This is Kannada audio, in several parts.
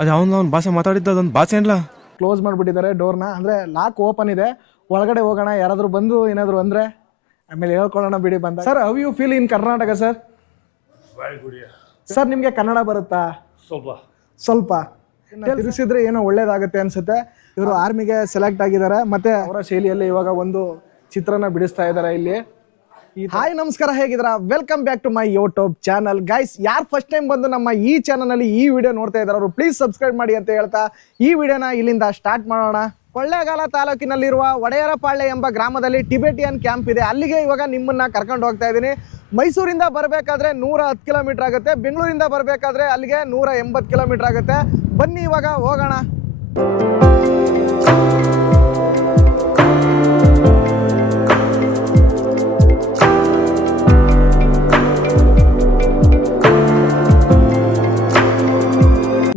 ಅದು ಅವ್ನ ಭಾಷೆ ಮಾತಾಡಿದ್ದ ಅದೊಂದು ಭಾಷೆ ಏನಿಲ್ಲ. ಕ್ಲೋಸ್ ಮಾಡಿಬಿಟ್ಟಿದ್ದಾರೆ ಡೋರ್ನ, ಅಂದರೆ ಲಾಕ್ ಓಪನ್ ಇದೆ. ಒಳಗಡೆ ಹೋಗೋಣ, ಯಾರಾದರೂ ಬಂದು ಏನಾದರೂ ಅಂದರೆ ಆಮೇಲೆ ಹೇಳ್ಕೊಳ್ಳೋಣ ಬಿಡಿ ಬಂದ. Sir, how you feel in Karnataka sir? Sir, ನಿಮಗೆ ಕನ್ನಡ ಬರುತ್ತಾ? ಸ್ವಲ್ಪ ತಿರುಗಿಸಿದ್ರೆ ಏನೋ ಒಳ್ಳೇದಾಗುತ್ತೆ ಅನ್ಸುತ್ತೆ. ಇವರು ಆರ್ಮಿಗೆ ಸೆಲೆಕ್ಟ್ ಆಗಿದ್ದಾರೆ, ಮತ್ತೆ ಅವರ ಶೈಲಿಯಲ್ಲಿ ಇವಾಗ ಒಂದು ಚಿತ್ರನ ಬಿಡಿಸ್ತಾ ಇದ್ದಾರೆ ಇಲ್ಲಿ. ಹಾಯ್, ನಮಸ್ಕಾರ, ಹೇಗಿದ್ದೀರಾ? Welcome back to my YouTube channel. Guys, ಯಾರು ಫಸ್ಟ್ ಟೈಮ್ ಬಂದು ನಮ್ಮ ಈ ಚಾನಲ್ನಲ್ಲಿ ಈ ವಿಡಿಯೋ ನೋಡ್ತಾ ಇದ್ದಾರೆ ಅವರು ಪ್ಲೀಸ್ ಸಬ್ಸ್ಕ್ರೈಬ್ ಮಾಡಿ ಅಂತ ಹೇಳ್ತಾ ಈ ವಿಡಿಯೋನ ಇಲ್ಲಿಂದ ಸ್ಟಾರ್ಟ್ ಮಾಡೋಣ. ಕೊಳ್ಳೇಗಾಲ ತಾಲೂಕಿನಲ್ಲಿರುವ ಒಡೆಯರಪಾಳ್ಯ ಎಂಬ ಗ್ರಾಮದಲ್ಲಿ ಟಿಬೆಟಿಯನ್ ಕ್ಯಾಂಪ್ ಇದೆ. ಅಲ್ಲಿಗೆ ಇವಾಗ ನಿಮ್ಮನ್ನ ಕರ್ಕೊಂಡು ಹೋಗ್ತಾ ಇದ್ದೀನಿ. ಮೈಸೂರಿಂದ ಬರಬೇಕಾದ್ರೆ 110 ಕಿಲೋಮೀಟರ್ ಆಗುತ್ತೆ, ಬೆಂಗಳೂರಿಂದ ಬರಬೇಕಾದ್ರೆ ಅಲ್ಲಿಗೆ 180 ಕಿಲೋಮೀಟರ್ ಆಗುತ್ತೆ. ಬನ್ನಿ ಇವಾಗ ಹೋಗೋಣ.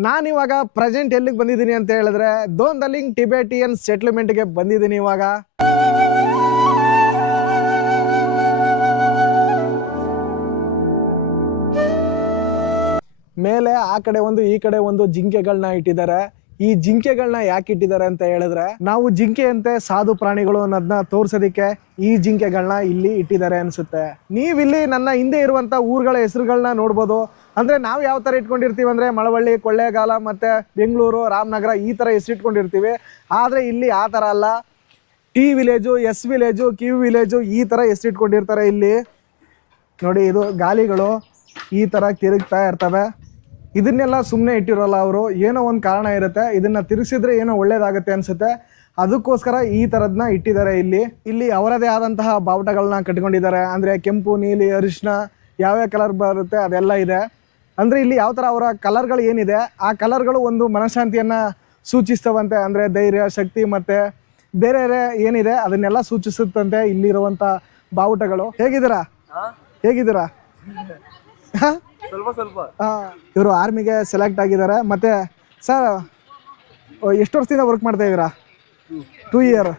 ನಾನಿವಾಗ ಪ್ರೆಸೆಂಟ್ ಎಲ್ಲಿಗೆ ಬಂದಿದ್ದೀನಿ ಅಂತ ಹೇಳಿದ್ರೆ ದೋಂದಲಿಂಗ್ ಟಿಬೆಟಿಯನ್ ಸೆಟ್ಲ್ಮೆಂಟ್ಗೆ ಬಂದಿದ್ದೀನಿ. ಇವಾಗ ಮೇಲೆ ಆ ಕಡೆ ಒಂದು ಈ ಕಡೆ ಒಂದು ಜಿಂಕೆಗಳನ್ನ ಇಟ್ಟಿದ್ದಾರೆ. ಈ ಜಿಂಕೆಗಳನ್ನ ಯಾಕೆ ಇಟ್ಟಿದ್ದಾರೆ ಅಂತ ಹೇಳಿದ್ರೆ, ನಾವು ಜಿಂಕೆ ಅಂತೆ ಸಾಧು ಪ್ರಾಣಿಗಳು ಅನ್ನೋದನ್ನ ತೋರ್ಸೋದಿಕ್ಕೆ ಈ ಜಿಂಕೆಗಳನ್ನ ಇಲ್ಲಿ ಇಟ್ಟಿದ್ದಾರೆ ಅನ್ಸುತ್ತೆ. ನೀವಿಲ್ಲಿ ನನ್ನ ಹಿಂದೆ ಇರುವಂತ ಊರುಗಳ ಹೆಸರುಗಳನ್ನ ನೋಡ್ಬೋದು. ಅಂದ್ರೆ ನಾವು ಯಾವ ತರ ಇಟ್ಕೊಂಡಿರ್ತೀವಿ ಅಂದ್ರೆ ಮಳವಳ್ಳಿ, ಕೊಳ್ಳೇಗಾಲ, ಮತ್ತೆ ಬೆಂಗಳೂರು, ರಾಮನಗರ ಈ ತರ ಹೆಸರಿಟ್ಕೊಂಡಿರ್ತೀವಿ. ಆದ್ರೆ ಇಲ್ಲಿ ಆ ತರ ಅಲ್ಲ. T village, S village, Q village ಈ ತರ ಹೆಸರಿಟ್ಕೊಂಡಿರ್ತಾರೆ ಇಲ್ಲಿ. ನೋಡಿ, ಇದು ಗಾಲಿಗಳು ಈ ತರ ತಿರುಗ್ತಾ ಇರ್ತವೆ. ಇದನ್ನೆಲ್ಲ ಸುಮ್ಮನೆ ಇಟ್ಟಿರೋಲ್ಲ ಅವರು, ಏನೋ ಒಂದು ಕಾರಣ ಇರುತ್ತೆ. ಇದನ್ನ ತಿರುಗಿಸಿದ್ರೆ ಏನೋ ಒಳ್ಳೇದಾಗುತ್ತೆ ಅನ್ಸುತ್ತೆ, ಅದಕ್ಕೋಸ್ಕರ ಈ ಥರದನ್ನ ಇಟ್ಟಿದ್ದಾರೆ ಇಲ್ಲಿ. ಇಲ್ಲಿ ಅವರದೇ ಆದಂತಹ ಬಾವುಟಗಳನ್ನ ಕಟ್ಕೊಂಡಿದ್ದಾರೆ. ಅಂದರೆ ಕೆಂಪು, ನೀಲಿ, ಅರಿಶಿನ ಯಾವ್ಯಾವ ಕಲರ್ ಬರುತ್ತೆ ಅದೆಲ್ಲ ಇದೆ. ಅಂದರೆ ಇಲ್ಲಿ ಯಾವ ಥರ ಅವರ ಕಲರ್ಗಳು ಏನಿದೆ ಆ ಕಲರ್ಗಳು ಒಂದು ಮನಃಶಾಂತಿಯನ್ನು ಸೂಚಿಸ್ತವಂತೆ. ಅಂದರೆ ಧೈರ್ಯ, ಶಕ್ತಿ ಮತ್ತು ಬೇರೆ ಏನಿದೆ ಅದನ್ನೆಲ್ಲ ಸೂಚಿಸುತ್ತಂತೆ ಇಲ್ಲಿರುವಂಥ ಬಾವುಟಗಳು. ಹೇಗಿದ್ದೀರಾ? ಸ್ವಲ್ಪ ಇವರು ಆರ್ಮಿಗೆ ಸೆಲೆಕ್ಟ್ ಆಗಿದ್ದಾರೆ. ಮತ್ತೆ ಸರ್, ಎಷ್ಟು ವರ್ಷದಿಂದ ವರ್ಕ್ ಮಾಡ್ತಾ ಇದ್ದೀರಾ? 2 ಇಯರ್.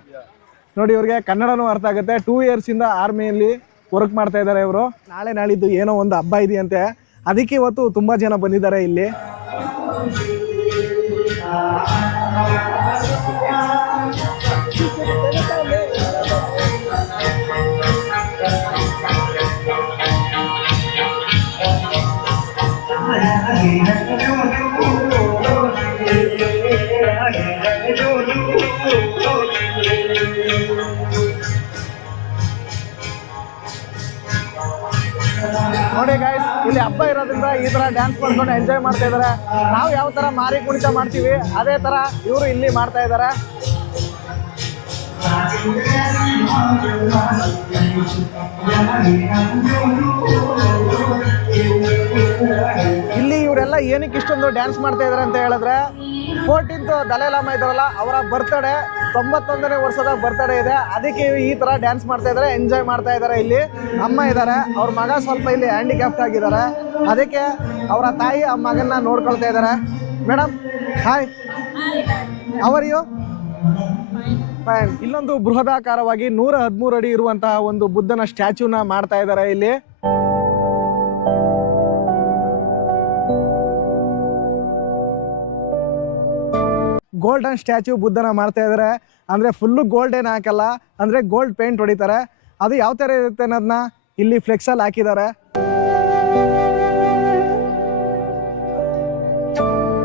ನೋಡಿ, ಇವ್ರಿಗೆ ಕನ್ನಡನೂ ಅರ್ಥ ಆಗುತ್ತೆ. 2 ಇಯರ್ಸಿಂದ ಆರ್ಮಿಯಲ್ಲಿ ವರ್ಕ್ ಮಾಡ್ತಾ ಇದ್ದಾರೆ ಇವರು. ನಾಳೆ ನಾಳಿದ್ದು ಏನೋ ಒಂದು ಹಬ್ಬ ಇದೆಯಂತೆ, ಅದಕ್ಕೆ ಇವತ್ತು ತುಂಬ ಜನ ಬಂದಿದ್ದಾರೆ ಇಲ್ಲಿ. ನೋಡಿ ಗೈಸ್, ಇಲ್ಲಿ ಹಬ್ಬ ಇರೋದ್ರಿಂದ ಈ ತರ ಡ್ಯಾನ್ಸ್ ಮಾಡ್ಕೊಂಡು ಎಂಜಾಯ್ ಮಾಡ್ತಾ ಇದ್ದಾರೆ. ನಾವು ಯಾವ ತರ ಮಾರಿ ಕುಣಿತ ಮಾಡ್ತೀವಿ ಅದೇ ತರ ಇವರು ಇಲ್ಲಿ ಮಾಡ್ತಾ ಇದ್ದಾರೆ. ಇಲ್ಲಿ ಇವರೆಲ್ಲ ಏನಕ್ಕೆ ಇಷ್ಟೊಂದು ಡ್ಯಾನ್ಸ್ ಮಾಡ್ತಾ ಇದ್ದಾರೆ ಅಂತ ಹೇಳಿದ್ರೆ, 14th ದಲೈಲಾಮಾ ಇದಾರಲ್ಲ ಅವರ ಬರ್ತ್ಡೇ, 91ನೇ ವರ್ಷದ ಬರ್ತ್ಡೇ ಇದೆ. ಅದಕ್ಕೆ ಈ ತರ ಡ್ಯಾನ್ಸ್ ಮಾಡ್ತಾ ಇದ್ದಾರೆ, ಎಂಜಾಯ್ ಮಾಡ್ತಾ ಇದ್ದಾರೆ. ಇಲ್ಲಿ ಅಮ್ಮ ಇದ್ದಾರೆ, ಅವ್ರ ಮಗ ಸ್ವಲ್ಪ ಇಲ್ಲಿ ಹ್ಯಾಂಡಿಕ್ಯಾಪ್ಟ್ ಆಗಿದ್ದಾರೆ. ಅದಕ್ಕೆ ಅವರ ತಾಯಿ ಆ ಮಗನ್ನ ನೋಡ್ಕೊಳ್ತಾ ಇದ್ದಾರೆ. Madam, hi, how are you? Fine. ಇಲ್ಲೊಂದು ಬೃಹದಾಕಾರವಾಗಿ 113 ಅಡಿ ಇರುವಂತಹ ಒಂದು ಬುದ್ಧನ ಸ್ಟ್ಯಾಚ್ಯೂನ ಮಾಡ್ತಾ ಇದ್ದಾರೆ ಇಲ್ಲಿ. ಗೋಲ್ಡನ್ ಸ್ಟ್ಯಾಚ್ಯೂ ಬುದ್ಧನ ಮಾಡ್ತಾ ಇದ್ದಾರೆ. ಅಂದರೆ ಫುಲ್ಲು ಗೋಲ್ಡ್ ಏನು ಹಾಕಲ್ಲ, ಅಂದರೆ ಗೋಲ್ಡ್ ಪೇಂಟ್ ಹೊಡಿತಾರೆ. ಅದು ಯಾವ ಥರ ಇರುತ್ತೆ ಅನ್ನೋದನ್ನ ಇಲ್ಲಿ ಫ್ಲೆಕ್ಸಲ್ಲಿ ಹಾಕಿದ್ದಾರೆ.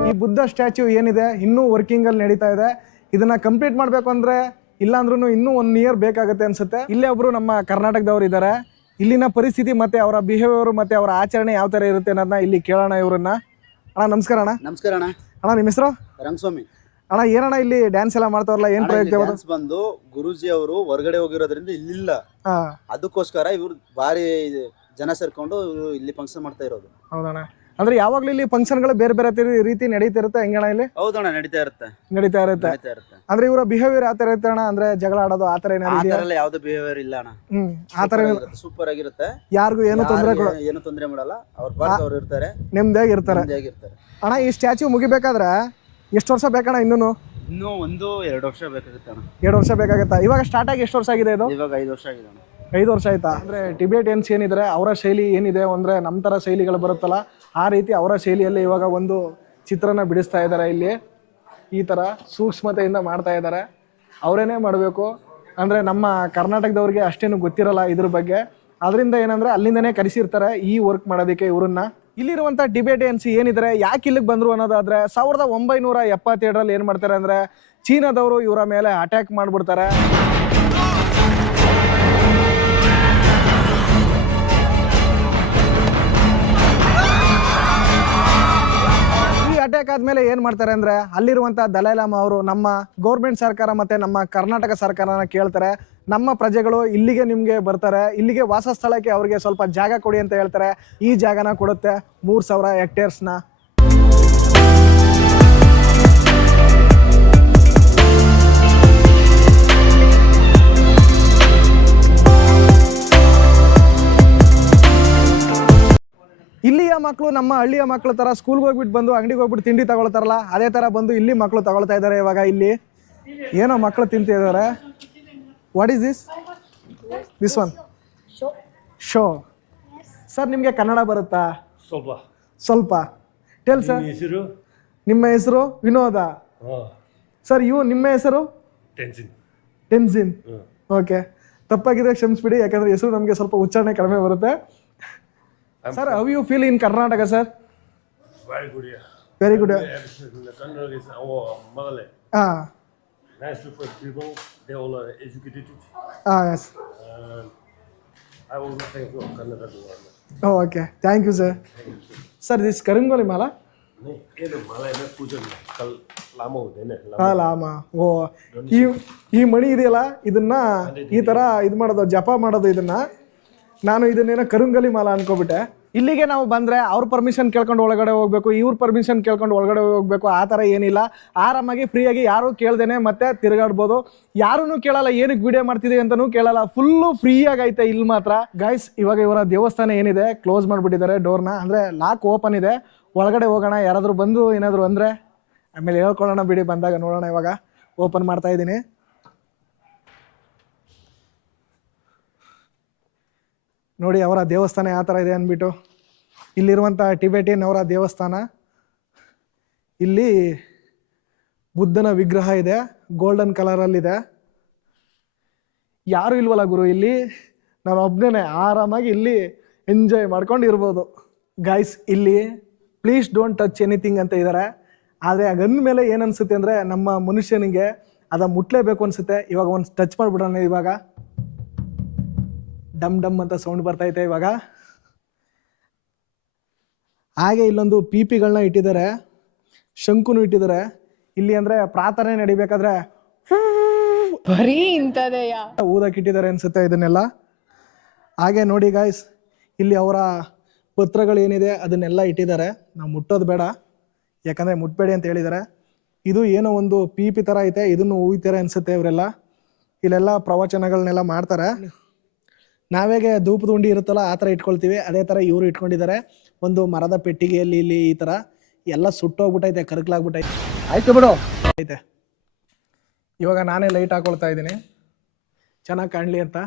ಈ ಬುದ್ಧ ಸ್ಟ್ಯಾಚ್ಯೂ ಏನಿದೆ ಇನ್ನೂ ವರ್ಕಿಂಗಲ್ಲಿ ನಡೀತಾ ಇದೆ. ಇದನ್ನ ಕಂಪ್ಲೀಟ್ ಮಾಡಬೇಕು ಅಂದರೆ ಇಲ್ಲಾಂದ್ರೂ ಇನ್ನೂ 1 ಇಯರ್ ಬೇಕಾಗುತ್ತೆ ಅನ್ಸುತ್ತೆ. ಇಲ್ಲೇ ಒಬ್ಬರು ನಮ್ಮ ಕರ್ನಾಟಕದವ್ರು ಇದ್ದಾರೆ. ಇಲ್ಲಿನ ಪರಿಸ್ಥಿತಿ ಮತ್ತು ಅವರ ಬಿಹೇವಿಯರ್ ಮತ್ತು ಅವರ ಆಚರಣೆ ಯಾವ ಥರ ಇರುತ್ತೆ ಅನ್ನೋದನ್ನ ಇಲ್ಲಿ ಕೇಳೋಣ ಇವ್ರನ್ನ. ಅಣ್ಣ ನಮಸ್ಕಾರ. ಅಣ್ಣ ನಮಸ್ಕಾರ. ಅಣ್ಣ, ನಿಮ್ಮ ಹೆಸರು? ರಂಗಸ್ವಾಮಿ. ಅಣ್ಣ, ಏನಣ್ಣ ಇಲ್ಲಿ ಡ್ಯಾನ್ಸ್ ಎಲ್ಲ ಮಾಡ್ತಾರಲ್ಲ, ಏನ್ ಪ್ರಯುಕ್ತ? ಬಂದು ಗುರುಜಿ ಅವರು ಹೊರಗಡೆ ಹೋಗಿರೋದ್ರಿಂದ ಇಲ್ಲಿಲ್ಲ, ಅದಕ್ಕೋಸ್ಕರ ಇವ್ರು ಭಾರಿ ಜನ ಸೇರ್ಕೊಂಡು ಇಲ್ಲಿ ಫಂಕ್ಷನ್ ಮಾಡ್ತಾ ಇರೋದು. ಹೌದಣ್ಣ. ಅಂದ್ರೆ ಯಾವಾಗ್ಲೂ ಇಲ್ಲಿ ಫಂಕ್ಷನ್ಗಳು ಬೇರೆ ಬೇರೆ ರೀತಿ ನಡೀತಿರುತ್ತೆ ಹೆಂಗಣ್ಣ ಇಲ್ಲಿ? ಹೌದಣ್ಣ, ನಡೀತಾ ಇರುತ್ತೆ. ಅಂದ್ರೆ ಇವರ ಬಿಹೇವಿಯರ್ ಯಾವ ತರ ಇರುತ್ತೆ ಅಣ್ಣ? ಅಂದ್ರೆ ಜಗಳ ಆಡೋದು ಆ ತರ ಏನಾದ್ರು? ಯಾವ್ದು ಬಿಹೇವಿಯರ್ ಇಲ್ಲ ಅಣ್ಣ, ಆತರ ಸೂಪರ್ ಆಗಿರುತ್ತೆ. ಯಾರಿಗೂ ಏನು ತೊಂದರೆ ಮಾಡಲ್ಲ, ಅವ್ರ ಪಾರ್ಕ್ ಅವ್ರು ಇರ್ತಾರೆ, ನೆಮ್ಮದಿಯಾಗಿ ಇರ್ತಾರೆ. ಅಣ್ಣ, ಈ ಸ್ಟ್ಯಾಚ್ಯೂ ಮುಗಿಬೇಕಾದ್ರೆ ಎಷ್ಟು ವರ್ಷ ಬೇಕಣ್ಣ? ಇನ್ನೂ 1-2 ವರ್ಷ ಬೇಕಾಗುತ್ತೆ ಅಣ್ಣ. 2 ವರ್ಷ ಬೇಕಾಗುತ್ತಾ? ಇವಾಗ ಸ್ಟಾರ್ಟ್ ಆಗಿ ಎಷ್ಟು ವರ್ಷ ಆಗಿದೆ ಇದು? ಇವಾಗ 5 ವರ್ಷ ಆಗಿದೆ ಅಣ್ಣ. 5 ವರ್ಷ ಆಯ್ತಾ? ಅಂದರೆ ಟಿಬೇಟಿಯನ್ಸ್ ಏನಿದ್ದಾರೆ ಅವರ ಶೈಲಿ ಏನಿದೆ ಅಂದರೆ ನಮ್ಮ ಥರ ಶೈಲಿಗಳು ಬರುತ್ತಲ್ಲ ಆ ರೀತಿ ಅವರ ಶೈಲಿಯಲ್ಲಿ ಇವಾಗ ಒಂದು ಚಿತ್ರನ ಬಿಡಿಸ್ತಾ ಇದ್ದಾರೆ. ಇಲ್ಲಿ ಈ ಥರ ಸೂಕ್ಷ್ಮತೆಯಿಂದ ಮಾಡ್ತಾ ಇದ್ದಾರೆ. ಅವರೇನೇ ಮಾಡಬೇಕು ಅಂದರೆ ನಮ್ಮ ಕರ್ನಾಟಕದವ್ರಿಗೆ ಅಷ್ಟೇನು ಗೊತ್ತಿರಲ್ಲ ಇದ್ರ ಬಗ್ಗೆ. ಅದರಿಂದ ಏನಂದರೆ ಅಲ್ಲಿಂದನೇ ಕರೆಸಿರ್ತಾರೆ ಈ ವರ್ಕ್ ಮಾಡೋದಕ್ಕೆ ಇವ್ರನ್ನ. ಇಲ್ಲಿರುವಂಥ ಟಿಬೇಟಿಯನ್ಸ್ ಏನಿದ್ದಾರೆ ಯಾಕೆ ಇಲ್ಲಿಗೆ ಬಂದರು ಅನ್ನೋದಾದರೆ 1977ರಲ್ಲಿ ಏನು ಮಾಡ್ತಾರೆ ಅಂದರೆ ಚೀನಾದವರು ಇವರ ಮೇಲೆ ಅಟ್ಯಾಕ್ ಮಾಡಿಬಿಡ್ತಾರೆ. ಅಟ್ಯಾಕ್ ಆದಮೇಲೆ ಏನು ಮಾಡ್ತಾರೆ ಅಂದರೆ ಅಲ್ಲಿರುವಂಥ ದಲೈಲಾಮಾ ಅವರು ನಮ್ಮ ಗೌರ್ಮೆಂಟ್ ಸರ್ಕಾರ ಮತ್ತು ನಮ್ಮ ಕರ್ನಾಟಕ ಸರ್ಕಾರನ ಕೇಳ್ತಾರೆ, ನಮ್ಮ ಪ್ರಜೆಗಳು ಇಲ್ಲಿಗೆ ನಿಮಗೆ ಬರ್ತಾರೆ, ಇಲ್ಲಿಗೆ ವಾಸ ಸ್ಥಳಕ್ಕೆ ಅವರಿಗೆ ಸ್ವಲ್ಪ ಜಾಗ ಕೊಡಿ ಅಂತ ಹೇಳ್ತಾರೆ. ಈ ಜಾಗನ ಕೊಡುತ್ತೆ 3000 ಹೆಕ್ಟೇರ್ಸ್ನ. ಇಲ್ಲಿಯ ಮಕ್ಕಳು ನಮ್ಮ ಹಳ್ಳಿಯ ಮಕ್ಕಳ ಥರ ಸ್ಕೂಲ್ಗೆ ಹೋಗ್ಬಿಟ್ಟು ಬಂದು ಅಂಗಡಿಗೆ ಹೋಗ್ಬಿಟ್ಟು ತಿಂಡಿ ತಗೊಳ್ತಾರಲ್ಲ ಅದೇ ಥರ ಬಂದು ಇಲ್ಲಿ ಮಕ್ಕಳು ತಗೊಳ್ತಾ ಇದ್ದಾರೆ. ಇವಾಗ ಇಲ್ಲಿ ಏನೋ ಮಕ್ಕಳು ತಿಂತಿದ್ದಾರೆ. What is this one? Show. Sir ನಿಮಗೆ ಕನ್ನಡ ಬರುತ್ತಾ? ಸ್ವಲ್ಪ ಟೆಲ್ ಸರ್. ನಿಮ್ಮ ಹೆಸರು ವಿನೋದ ಸರ್. ನಿಮ್ಮ ಹೆಸರು ಟೆನ್ಸಿನ್. ಓಕೆ, ತಪ್ಪಾಗಿದೆ ಕ್ಷಮಿಸ್ಬಿಡಿ, ಯಾಕಂದರೆ ಹೆಸರು ನಮಗೆ ಸ್ವಲ್ಪ ಉಚ್ಚಾರಣೆ ಕಡಿಮೆ ಬರುತ್ತೆ. Sir, how you feel in Karnataka, sir? Very good, yeah. Very good. Kannada is our motherland. Nice to for people. They all are educated. Yes. I will thank you, Kannada. Oh, okay. Thank you, sir. Sir, this Karimgoli mala? No, this mala is puja kal lama hote ne. Lama. ಓ ಈ ಮಣಿ ಇದೆಯಲ್ಲ ಇದನ್ನ ಈ ತರ ಇದು ಮಾಡೋದು, ಜಪ ಮಾಡೋದು. ಇದನ್ನ ನಾನು ಇದನ್ನೇನೋ ಕರುಂಗಲಿ ಮಾಲ ಅನ್ಕೋಬಿಟ್ಟೆ. ಇಲ್ಲಿಗೆ ನಾವು ಬಂದರೆ ಅವ್ರ ಪರ್ಮಿಷನ್ ಕೇಳ್ಕೊಂಡು ಒಳಗಡೆ ಹೋಗಬೇಕು, ಇವ್ರ ಪರ್ಮಿಷನ್ ಕೇಳ್ಕೊಂಡು ಒಳಗಡೆ ಹೋಗಬೇಕು. ಆ ಥರ ಏನಿಲ್ಲ, ಆರಾಮಾಗಿ ಫ್ರೀಯಾಗಿ ಯಾರೂ ಕೇಳ್ದೇನೆ ಮತ್ತೆ ತಿರುಗಾಡ್ಬೋದು. ಯಾರೂ ಕೇಳಲ್ಲ ಏನಕ್ಕೆ ವಿಡಿಯೋ ಮಾಡ್ತಿದ್ದೀವಿ ಅಂತಲೂ ಕೇಳಲ್ಲ. ಫುಲ್ಲು ಫ್ರೀಯಾಗೈತೆ ಇಲ್ಲಿ ಮಾತ್ರ. ಗೈಸ್, ಇವಾಗ ಇವರ ದೇವಸ್ಥಾನ ಏನಿದೆ ಕ್ಲೋಸ್ ಮಾಡಿಬಿಟ್ಟಿದ್ದಾರೆ ಡೋರ್ನ, ಅಂದರೆ ಲಾಕ್ ಓಪನ್ ಇದೆ. ಒಳಗಡೆ ಹೋಗೋಣ, ಯಾರಾದರೂ ಬಂದು ಏನಾದರೂ ಅಂದರೆ ಆಮೇಲೆ ಹೇಳ್ಕೊಳ್ಳೋಣ ಬಿಡಿ, ಬಂದಾಗ ನೋಡೋಣ. ಇವಾಗ ಓಪನ್ ಮಾಡ್ತಾ ಇದ್ದೀನಿ. ನೋಡಿ ಅವರ ದೇವಸ್ಥಾನ ಯಾವ ಥರ ಇದೆ ಅಂದ್ಬಿಟ್ಟು. ಇಲ್ಲಿರುವಂಥ ಟಿಬೇಟಿಯನ್ ಅವರ ದೇವಸ್ಥಾನ. ಇಲ್ಲಿ ಬುದ್ಧನ ವಿಗ್ರಹ ಇದೆ, ಗೋಲ್ಡನ್ ಕಲರಲ್ಲಿದೆ. ಯಾರೂ ಇಲ್ವಲ್ಲ ಗುರು ಇಲ್ಲಿ, ನಾನು ಒಬ್ಬನೇ ಆರಾಮಾಗಿ ಇಲ್ಲಿ ಎಂಜಾಯ್ ಮಾಡ್ಕೊಂಡು ಇರ್ಬೋದು. ಗೈಸ್, ಇಲ್ಲಿ ಪ್ಲೀಸ್ ಡೋಂಟ್ ಟಚ್ ಎನಿಥಿಂಗ್ ಅಂತ ಇದ್ದಾರೆ. ಆದರೆ ಮೇಲೆ ಏನು ಅನಿಸುತ್ತೆ ಅಂದರೆ ನಮ್ಮ ಮನುಷ್ಯನಿಗೆ ಅದ ಮುಟ್ಲೇಬೇಕು ಅನಿಸುತ್ತೆ. ಇವಾಗ ಒಂದು ಟಚ್ ಮಾಡಿಬಿಡೋಣ. ಇವಾಗ ಡಮ್ ಡಮ್ ಅಂತ ಸೌಂಡ್ ಬರ್ತೈತೆ ಇವಾಗ. ಹಾಗೆ ಇಲ್ಲೊಂದು ಪಿಪಿಗಳನ್ನ ಇಟ್ಟಿದ್ದಾರೆ, ಶಂಕುನು ಇಟ್ಟಿದ್ದಾರೆ. ಇಲ್ಲಿ ಅಂದರೆ ಪ್ರಾರ್ಥನೆ ನಡಿಬೇಕಾದ್ರೆ ಊದಕ್ಕಿಟ್ಟಿದ್ದಾರೆ ಅನ್ಸುತ್ತೆ ಇದನ್ನೆಲ್ಲ. ಹಾಗೆ ನೋಡಿ ಗಾಯ್ಸ್, ಇಲ್ಲಿ ಅವರ ಪತ್ರಗಳೇನಿದೆ ಅದನ್ನೆಲ್ಲ ಇಟ್ಟಿದ್ದಾರೆ. ನಾವು ಮುಟ್ಟೋದು ಬೇಡ, ಯಾಕಂದರೆ ಮುಟ್ಬೇಡಿ ಅಂತ ಹೇಳಿದ್ದಾರೆ. ಇದು ಏನೋ ಒಂದು ಪಿಪಿ ಥರ ಐತೆ, ಇದನ್ನು ಊಯ್ತಾರೆ ಅನ್ಸುತ್ತೆ ಇವರೆಲ್ಲ. ಇಲ್ಲೆಲ್ಲ ಪ್ರವಚನಗಳನ್ನೆಲ್ಲ ಮಾಡ್ತಾರೆ. ನಾವೇಗೆ ಧೂಪದ ಉಂಡಿ ಇರುತ್ತಲ್ಲ ಆ ಥರ ಇಟ್ಕೊಳ್ತೀವಿ, ಅದೇ ಥರ ಇವರು ಇಟ್ಕೊಂಡಿದ್ದಾರೆ. ಒಂದು ಮರದ ಪೆಟ್ಟಿಗೆಯಲ್ಲಿ ಇಲ್ಲಿ ಈ ಥರ ಎಲ್ಲ ಸುಟ್ಟೋಗ್ಬಿಟ್ಟೈತೆ, ಕರ್ಕಲಾಗ್ಬಿಟ್ಟೈತೆ. ಆಯ್ತು ಬಿಡು ಐತೆ. ಇವಾಗ ನಾನೇ ಲೈಟ್ ಹಾಕೊಳ್ತಾ ಇದ್ದೀನಿ ಚೆನ್ನಾಗಿ ಕಾಣಲಿ ಅಂತ.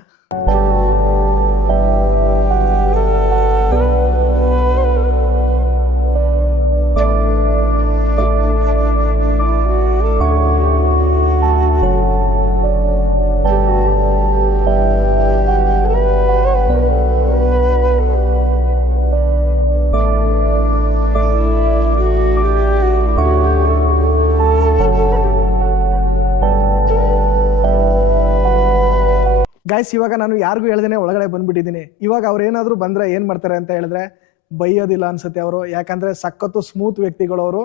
ಗೈಸ್, ಇವಾಗ ನಾನು ಯಾರಿಗೂ ಹೇಳ್ದೇನೆ ಒಳಗಡೆ ಬಂದ್ಬಿಟ್ಟಿದ್ದೀನಿ. ಇವಾಗ ಅವ್ರು ಏನಾದರೂ ಬಂದರೆ ಏನು ಮಾಡ್ತಾರೆ ಅಂತ ಹೇಳಿದ್ರೆ ಬೈಯೋದಿಲ್ಲ ಅನ್ಸುತ್ತೆ ಅವರು, ಯಾಕಂದರೆ ಸಖತ್ತು ಸ್ಮೂತ್ ವ್ಯಕ್ತಿಗಳು ಅವರು.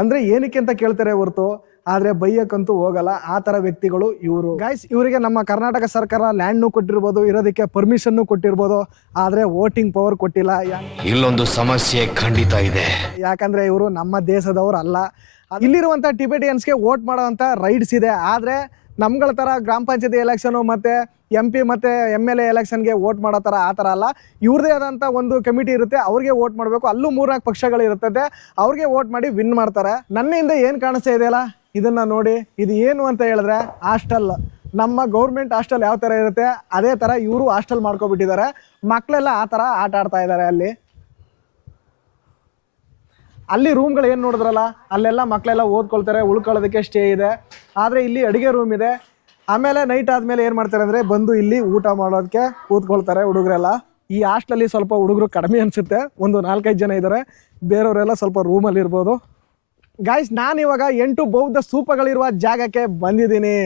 ಅಂದರೆ ಏನಕ್ಕೆ ಅಂತ ಕೇಳ್ತಾರೆ ಹೊರತು ಆದರೆ ಬೈಯಕ್ಕಂತೂ ಹೋಗಲ್ಲ. ಆ ಥರ ವ್ಯಕ್ತಿಗಳು ಇವರು. ಗೈಸ್, ಇವರಿಗೆ ನಮ್ಮ ಕರ್ನಾಟಕ ಸರ್ಕಾರ ಲ್ಯಾಂಡ್ನು ಕೊಟ್ಟಿರ್ಬೋದು, ಇರೋದಕ್ಕೆ ಪರ್ಮಿಷನ್ನು ಕೊಟ್ಟಿರ್ಬೋದು, ಆದರೆ ವೋಟಿಂಗ್ ಪವರ್ ಕೊಟ್ಟಿಲ್ಲ. ಇಲ್ಲೊಂದು ಸಮಸ್ಯೆ ಖಂಡಿತ ಇದೆ, ಯಾಕಂದರೆ ಇವರು ನಮ್ಮ ದೇಶದವರು ಅಲ್ಲ. ಇಲ್ಲಿರುವಂಥ ಟಿಬೇಟಿಯನ್ಸ್ಗೆ ವೋಟ್ ಮಾಡೋವಂಥ ರೈಟ್ಸ್ ಇದೆ. ಆದರೆ ನಮ್ಗಳ ಥರ ಗ್ರಾಮ ಪಂಚಾಯತಿ ಎಲೆಕ್ಷನು ಮತ್ತು MP ಮತ್ತು MLA ಎಲೆಕ್ಷನ್ಗೆ ವೋಟ್ ಮಾಡೋ ಥರ ಆ ಥರ ಅಲ್ಲ. ಇವ್ರದೇ ಆದಂಥ ಒಂದು ಕಮಿಟಿ ಇರುತ್ತೆ, ಅವ್ರಿಗೆ ವೋಟ್ ಮಾಡಬೇಕು. ಅಲ್ಲೂ 3-4 ಪಕ್ಷಗಳು ಇರ್ತದೆ, ಅವ್ರಿಗೆ ವೋಟ್ ಮಾಡಿ ವಿನ್ ಮಾಡ್ತಾರೆ. ನನ್ನಿಂದ ಏನು ಕಾಣಿಸ್ತಾ ಇದೆಯಲ್ಲ ಇದನ್ನು ನೋಡಿ, ಇದು ಏನು ಅಂತ ಹೇಳಿದ್ರೆ ಹಾಸ್ಟೆಲ್. ನಮ್ಮ ಗೌರ್ಮೆಂಟ್ ಹಾಸ್ಟೆಲ್ ಯಾವ ಥರ ಇರುತ್ತೆ ಅದೇ ಥರ ಇವರು ಹಾಸ್ಟೆಲ್ ಮಾಡ್ಕೊಬಿಟ್ಟಿದ್ದಾರೆ. ಮಕ್ಕಳೆಲ್ಲ ಆ ಥರ ಆಟ ಆಡ್ತಾ ಇದ್ದಾರೆ. ಅಲ್ಲಿ ರೂಮ್ಗಳು ಏನು ನೋಡಿದ್ರಲ್ಲ, ಅಲ್ಲೆಲ್ಲ ಮಕ್ಕಳೆಲ್ಲ ಓದ್ಕೊಳ್ತಾರೆ, ಉಳ್ಕೊಳ್ಳೋದಕ್ಕೆ ಸ್ಟೇ ಇದೆ. ಆದರೆ ಇಲ್ಲಿ ಅಡುಗೆ ರೂಮ್ ಇದೆ. ಆಮೇಲೆ ನೈಟ್ ಆದಮೇಲೆ ಏನು ಮಾಡ್ತಾರೆ ಅಂದರೆ ಬಂದು ಇಲ್ಲಿ ಊಟ ಮಾಡೋದಕ್ಕೆ ಕೂತ್ಕೊಳ್ತಾರೆ ಹುಡುಗರೆಲ್ಲ. ಈ ಹಾಸ್ಟೆಲಲ್ಲಿ ಸ್ವಲ್ಪ ಹುಡುಗರು ಕಡಿಮೆ ಅನಿಸುತ್ತೆ, ಒಂದು 4-5 ಜನ ಇದ್ದಾರೆ. ಬೇರೆಯವರೆಲ್ಲ ಸ್ವಲ್ಪ ರೂಮಲ್ಲಿ ಇರ್ಬೋದು. ಗಾಯ್ಸ್, ನಾನಿವಾಗ 8 ಬೌದ್ಧ ಸ್ತೂಪಗಳಿರುವ ಜಾಗಕ್ಕೆ ಬಂದಿದ್ದೀನಿ.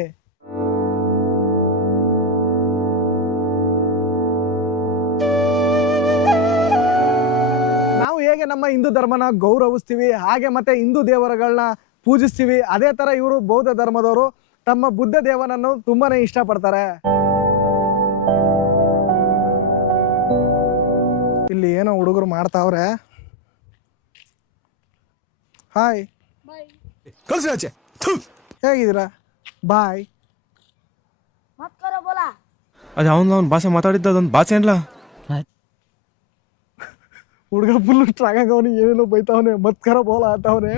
ನಾವು ಹೇಗೆ ನಮ್ಮ ಹಿಂದೂ ಧರ್ಮನ ಗೌರವಿಸ್ತೀವಿ, ಹಾಗೆ ಮತ್ತೆ ಹಿಂದೂ ದೇವರುಗಳನ್ನ ಪೂಜಿಸ್ತೀವಿ, ಅದೇ ಥರ ಇವರು ಬೌದ್ಧ ಧರ್ಮದವರು ತಮ್ಮ ಬುದ್ಧ ದೇವನನ್ನು ತುಂಬಾನೇ ಇಷ್ಟಪಡ್ತಾರೆ. ಇಲ್ಲಿ ಏನೋ ಹುಡುಗರು ಮಾಡ್ತಾವ್ರೆ. ಹಾಯ್, ಕಳ್ಸಿ ಆಚೆ. ಹೇಗಿದ್ದೀರಾ? ಬಾಯ್. ಅದು ಅವ್ನ ಭಾಷೆ ಮಾತಾಡಿದ್ದ ಅದೊಂದು ಭಾಷೆ ಏನ್ಲ? ಹುಡುಗ ಫುಲ್ ಸ್ಟ್ರಾಂಗ್ ಅವನು, ಏನೇನೋ ಬೈತಾವನೆ, ಮತ್ಕರ ಬೋಲ ಆತವನೆ.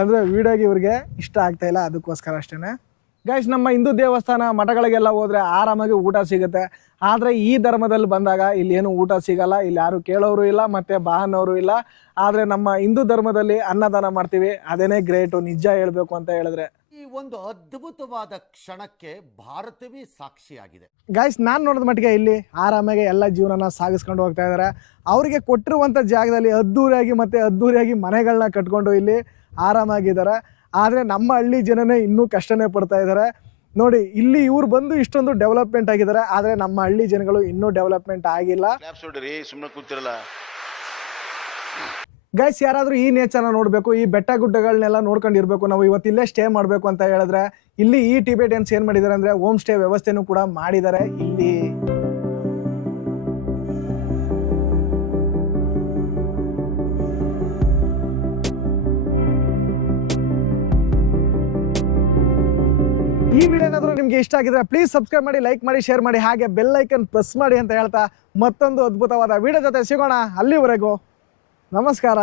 ಅಂದರೆ ವೀಡಿಯೋಗೆ ಇವ್ರಿಗೆ ಇಷ್ಟ ಆಗ್ತಾ ಇಲ್ಲ, ಅದಕ್ಕೋಸ್ಕರ ಅಷ್ಟೇ. ಗೈಸ್, ನಮ್ಮ ಹಿಂದೂ ದೇವಸ್ಥಾನ ಮಠಗಳಿಗೆಲ್ಲ ಹೋದರೆ ಆರಾಮಾಗಿ ಊಟ ಸಿಗುತ್ತೆ. ಆದರೆ ಈ ಧರ್ಮದಲ್ಲಿ ಬಂದಾಗ ಇಲ್ಲಿ ಏನು ಊಟ ಸಿಗಲ್ಲ. ಇಲ್ಲಿ ಯಾರು ಕೇಳೋರು ಇಲ್ಲ, ಮತ್ತು ಬಾಹನವರು ಇಲ್ಲ. ಆದರೆ ನಮ್ಮ ಹಿಂದೂ ಧರ್ಮದಲ್ಲಿ ಅನ್ನದಾನ ಮಾಡ್ತೀವಿ, ಅದೇನೇ ಗ್ರೇಟು ನಿಜ ಹೇಳಬೇಕು ಅಂತ ಹೇಳಿದ್ರೆ. ಈ ಒಂದು ಅದ್ಭುತವಾದ ಕ್ಷಣಕ್ಕೆ ಭಾರತವೇ ಸಾಕ್ಷಿಯಾಗಿದೆ. ಗೈಸ್, ನಾನು ನೋಡಿದ ಮಟ್ಟಿಗೆ ಇಲ್ಲಿ ಆರಾಮಾಗಿ ಎಲ್ಲ ಜೀವನನ ಸಾಗಿಸ್ಕೊಂಡು ಹೋಗ್ತಾ ಇದ್ದಾರೆ. ಅವರಿಗೆ ಕೊಟ್ಟಿರುವಂಥ ಜಾಗದಲ್ಲಿ ಅದ್ದೂರಿಯಾಗಿ ಮನೆಗಳನ್ನ ಕಟ್ಕೊಂಡು ಇಲ್ಲಿ ಆರಾಮಾಗಿದ್ದಾರೆ. ಆದರೆ ನಮ್ಮ ಹಳ್ಳಿ ಜನನೇ ಇನ್ನೂ ಕಷ್ಟನೇ ಪಡ್ತಾ ಇದ್ದಾರೆ. ನೋಡಿ, ಇಲ್ಲಿ ಇವ್ರು ಬಂದು ಇಷ್ಟೊಂದು ಡೆವಲಪ್ಮೆಂಟ್ ಆಗಿದ್ದಾರೆ, ಆದರೆ ನಮ್ಮ ಹಳ್ಳಿ ಜನಗಳು ಇನ್ನೂ ಡೆವಲಪ್ಮೆಂಟ್ ಆಗಿಲ್ಲ. ಗೈಸ್, ಯಾರಾದರೂ ಈ ನೇಚರ್ನ ನೋಡಬೇಕು, ಈ ಬೆಟ್ಟ ಗುಡ್ಡಗಳನ್ನೆಲ್ಲ ನೋಡ್ಕೊಂಡಿರ್ಬೇಕು, ನಾವು ಇವತ್ತಿಲ್ಲೇ ಸ್ಟೇ ಮಾಡಬೇಕು ಅಂತ ಹೇಳಿದ್ರೆ ಇಲ್ಲಿ ಈ ಟಿಬೆಟಿಯನ್ಸ್ ಏನು ಮಾಡಿದ್ದಾರೆ ಅಂದರೆ ಹೋಮ್ ಸ್ಟೇ ವ್ಯವಸ್ಥೆನೂ ಕೂಡ ಮಾಡಿದ್ದಾರೆ ಇಲ್ಲಿ. ಈ ವಿಡಿಯೋ ಏನಾದರೂ ನಿಮಗೆ ಇಷ್ಟ ಆಗಿದ್ರೆ ಪ್ಲೀಸ್ ಸಬ್ಸ್ಕ್ರೈಬ್ ಮಾಡಿ, ಲೈಕ್ ಮಾಡಿ, ಶೇರ್ ಮಾಡಿ, ಹಾಗೆ ಬೆಲ್ ಐಕನ್ ಪ್ರೆಸ್ ಮಾಡಿ ಅಂತ ಹೇಳ್ತಾ ಮತ್ತೊಂದು ಅದ್ಭುತವಾದ ವಿಡಿಯೋ ಜೊತೆ ಸಿಗೋಣ. ಅಲ್ಲಿವರೆಗೂ ನಮಸ್ಕಾರ.